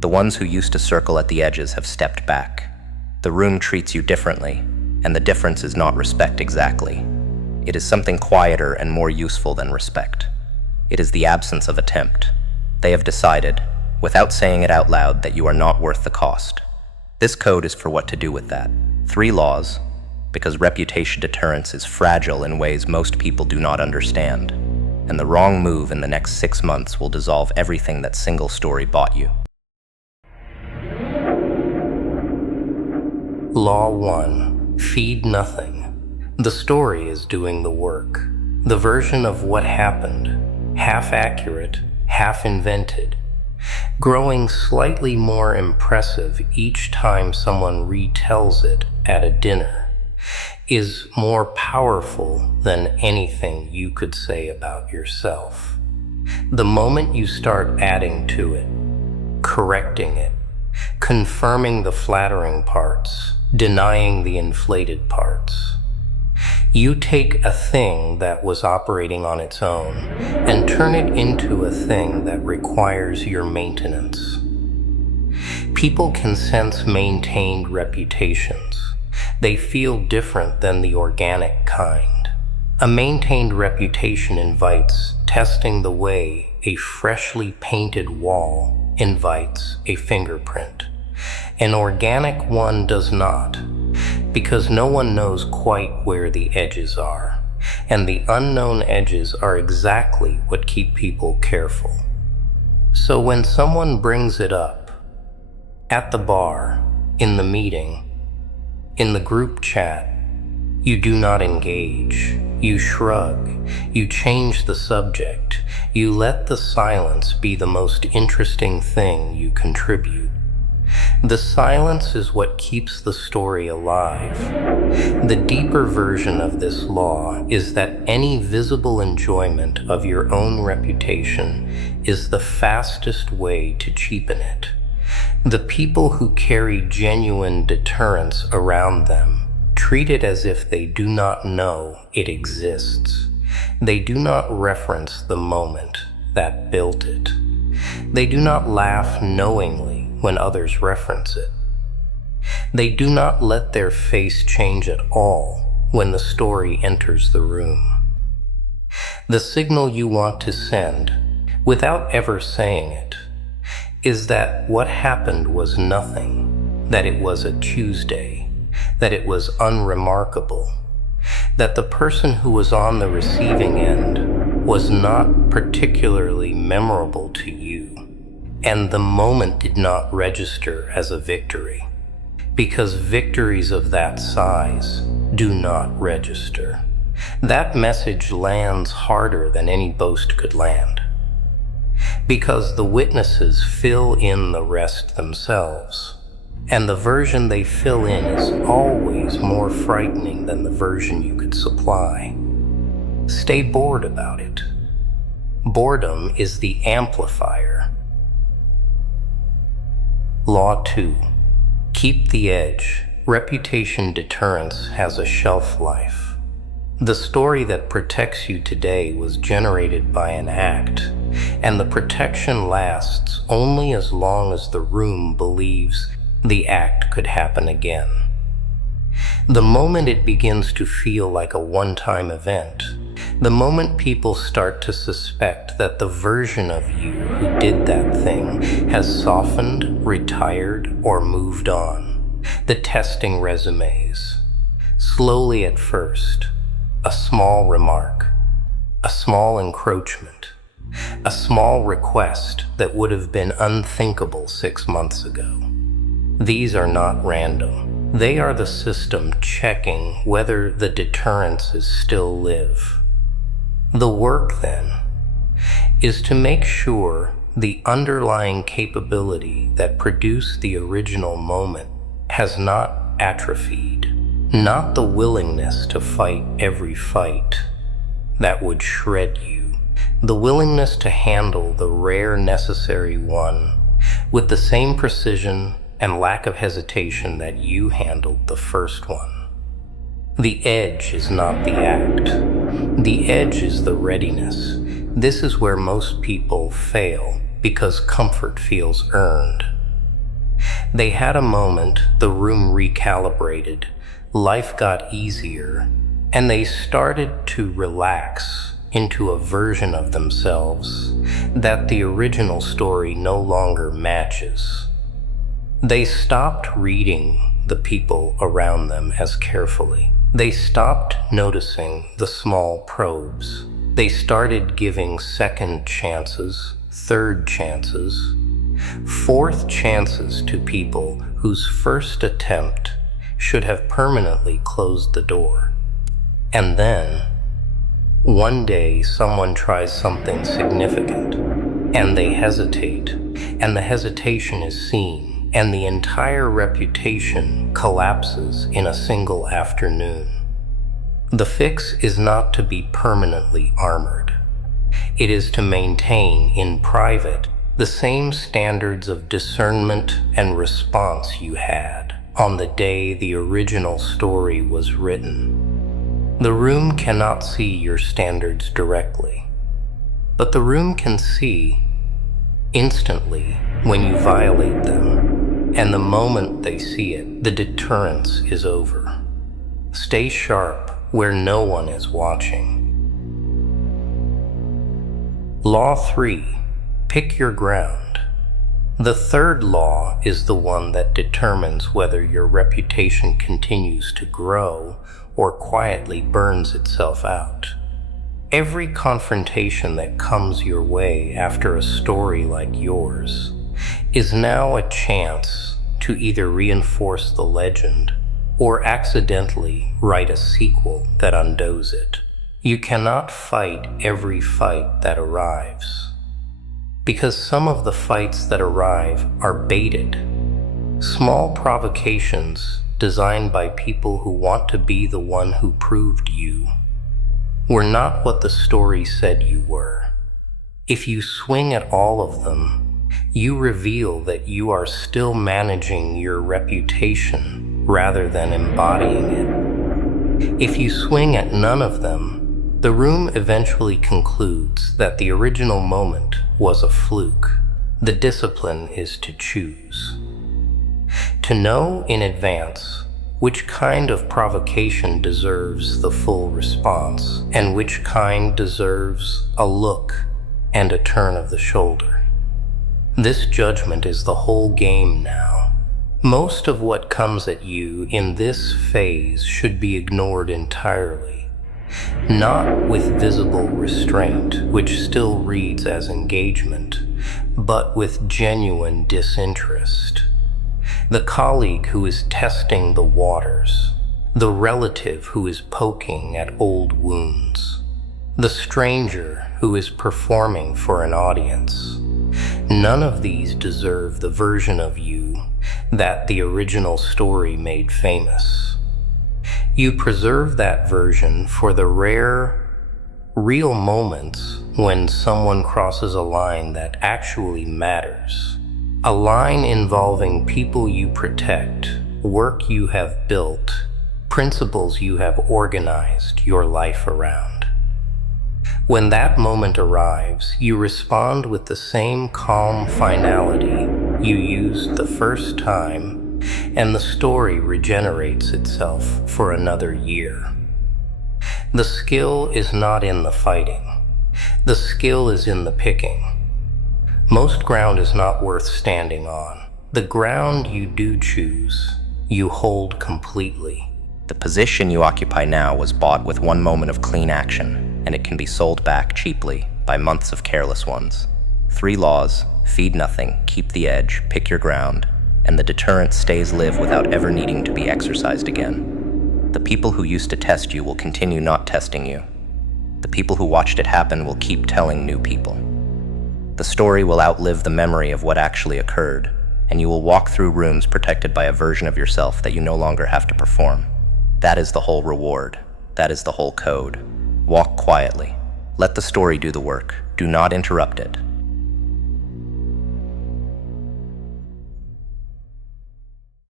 The ones who used to circle at the edges have stepped back. The room treats you differently, and the difference is not respect exactly. It is something quieter and more useful than respect. It is the absence of attempt. They have decided, without saying it out loud, that you are not worth the cost. This code is for what to do with that. 3 laws, because reputation deterrence is fragile in ways most people do not understand, and the wrong move in the next 6 months will dissolve everything that single story bought you. Law 1. Feed nothing. The story is doing the work. The version of what happened, half accurate, half invented, growing slightly more impressive each time someone retells it at a dinner, is more powerful than anything you could say about yourself. The moment you start adding to it, correcting it, confirming the flattering parts, denying the inflated parts, you take a thing that was operating on its own and turn it into a thing that requires your maintenance. People can sense maintained reputations. They feel different than the organic kind. A maintained reputation invites testing the way a freshly painted wall invites a fingerprint. An organic one does not, because no one knows quite where the edges are, and the unknown edges are exactly what keep people careful. So when someone brings it up, at the bar, in the meeting, in the group chat, you do not engage. You shrug. You change the subject. You let the silence be the most interesting thing you contribute. The silence is what keeps the story alive. The deeper version of this law is that any visible enjoyment of your own reputation is the fastest way to cheapen it. The people who carry genuine deterrence around them treat it as if they do not know it exists. They do not reference the moment that built it. They do not laugh knowingly when others reference it. They do not let their face change at all when the story enters the room. The signal you want to send, without ever saying it, is that what happened was nothing, that it was a Tuesday, that it was unremarkable, that the person who was on the receiving end was not particularly memorable to you, and the moment did not register as a victory, because victories of that size do not register. That message lands harder than any boast could land, because the witnesses fill in the rest themselves, and the version they fill in is always more frightening than the version you could supply. Stay bored about it. Boredom is the amplifier. Law 2. Keep the edge. Reputation deterrence has a shelf life. The story that protects you today was generated by an act, and the protection lasts only as long as the room believes the act could happen again. The moment it begins to feel like a one-time event, the moment people start to suspect that the version of you who did that thing has softened, retired, or moved on, the testing resumes. Slowly at first, a small remark, a small encroachment, a small request that would have been unthinkable 6 months ago. These are not random. They are the system checking whether the deterrences still live. The work, then, is to make sure the underlying capability that produced the original moment has not atrophied, not the willingness to fight every fight that would shred you, the willingness to handle the rare necessary one with the same precision and lack of hesitation that you handled the first one. The edge is not the act. The edge is the readiness. This is where most people fail because comfort feels earned. They had a moment, the room recalibrated, life got easier, and they started to relax into a version of themselves that the original story no longer matches. They stopped reading the people around them as carefully. They stopped noticing the small probes. They started giving second chances, third chances, fourth chances to people whose first attempt should have permanently closed the door. And then, one day someone tries something significant, and they hesitate, and the hesitation is seen, and the entire reputation collapses in a single afternoon. The fix is not to be permanently armored. It is to maintain in private the same standards of discernment and response you had on the day the original story was written. The room cannot see your standards directly, but the room can see instantly when you violate them, and the moment they see it, the deterrence is over. Stay sharp where no one is watching. Law 3. Pick your ground. The third law is the one that determines whether your reputation continues to grow or quietly burns itself out. Every confrontation that comes your way after a story like yours is now a chance to either reinforce the legend or accidentally write a sequel that undoes it. You cannot fight every fight that arrives, because some of the fights that arrive are baited. Small provocations designed by people who want to be the one who proved you were not what the story said you were. If you swing at all of them, you reveal that you are still managing your reputation rather than embodying it. If you swing at none of them, the room eventually concludes that the original moment was a fluke. The discipline is to choose. To know in advance which kind of provocation deserves the full response, and which kind deserves a look and a turn of the shoulder. This judgment is the whole game now. Most of what comes at you in this phase should be ignored entirely. Not with visible restraint, which still reads as engagement, but with genuine disinterest. The colleague who is testing the waters, the relative who is poking at old wounds, the stranger who is performing for an audience. None of these deserve the version of you that the original story made famous. You preserve that version for the rare, real moments when someone crosses a line that actually matters. A line involving people you protect, work you have built, principles you have organized your life around. When that moment arrives, you respond with the same calm finality you used the first time, and the story regenerates itself for another year. The skill is not in the fighting. The skill is in the picking. Most ground is not worth standing on. The ground you do choose, you hold completely. The position you occupy now was bought with one moment of clean action, and it can be sold back cheaply by months of careless ones. 3 laws: feed nothing, keep the edge, pick your ground, and the deterrent stays live without ever needing to be exercised again. The people who used to test you will continue not testing you. The people who watched it happen will keep telling new people. The story will outlive the memory of what actually occurred, and you will walk through rooms protected by a version of yourself that you no longer have to perform. That is the whole reward. That is the whole code. Walk quietly. Let the story do the work. Do not interrupt it.